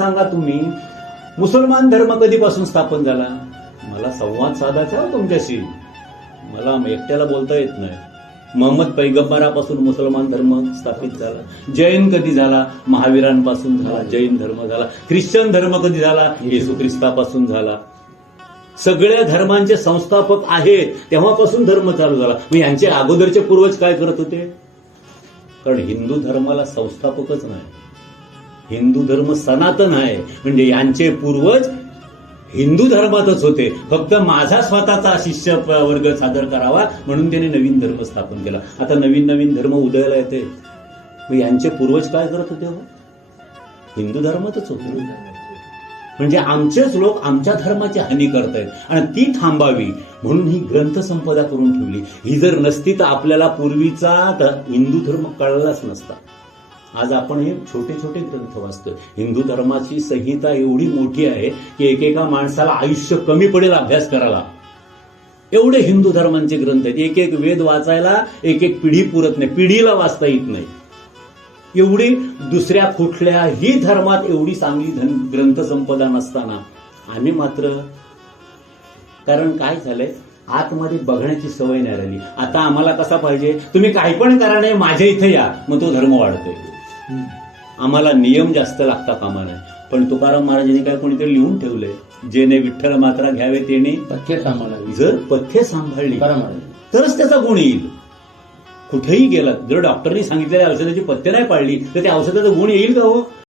सांगा तुम्ही, मुसलमान धर्म कधीपासून स्थापन झाला? मला संवाद साधायचा आहे तुमच्याशी, मला एकट्याला बोलता येत नाही. मोहम्मद पैगंबरापासून मुसलमान धर्म स्थापित झाला. जैन कधी झाला? महावीरांपासून झाला जैन धर्म झाला. ख्रिश्चन धर्म कधी झाला? येशू ख्रिस्तापासून झाला. सगळ्या धर्मांचे संस्थापक आहेत तेव्हापासून धर्म चालू झाला. मग यांचे अगोदरचे पूर्वज काय करत होते? कारण हिंदू धर्माला संस्थापकच नाही, हिंदू धर्म सनातन आहे. म्हणजे यांचे पूर्वज हिंदू धर्मातच होते, फक्त माझा स्वतःचा शिष्य वर्ग सादर करावा म्हणून त्याने नवीन धर्म स्थापन केला. आता नवीन नवीन धर्म उदयाला येते. मग यांचे पूर्वज काय करत होते? हिंदू धर्मातच होते. म्हणजे आमचेच लोक आमच्या धर्माची हानी करतायत आणि ती थांबावी म्हणून ही ग्रंथसंपदा करून ठेवली. ही जर नसती तर आपल्याला पूर्वीचा हिंदू धर्म कळलाच नसता. आज आपण हे छोटे छोटे ग्रंथ वाचतोय. हिंदू धर्माची संहिता एवढी मोठी आहे की एकेका माणसाला आयुष्य कमी पडेल अभ्यास करायला. एवढे हिंदू धर्मांचे ग्रंथ आहेत. एक एक वेद वाचायला एक एक पिढी पुरत नाही, पिढीला वाचता येत नाही. एवढी दुसऱ्या कुठल्याही धर्मात एवढी चांगली ग्रंथसंपदा नसताना आम्ही मात्र, कारण काय झालंय, आतमध्ये बघण्याची सवय नाही राहिली. आता आम्हाला कसा पाहिजे, तुम्ही काही पण करा नाही, माझ्या इथे या, मग तो धर्म वाढतोय. आम्हाला नियम जास्त लागता कामा नये. पण तुकाराम महाराजांनी काय कोणीतरी लिहून ठेवलंय, जेने विठ्ठल मात्रा घ्यावे तेने पथ्य सांभाळावी. जर पथ्य सांभाळली तरच त्याचा गुण येईल. कुठेही गेलात, जर डॉक्टरनी सांगितलेल्या औषधाची पथ्य नाही पाळली तर त्या औषधाचा गुण येईल का हो?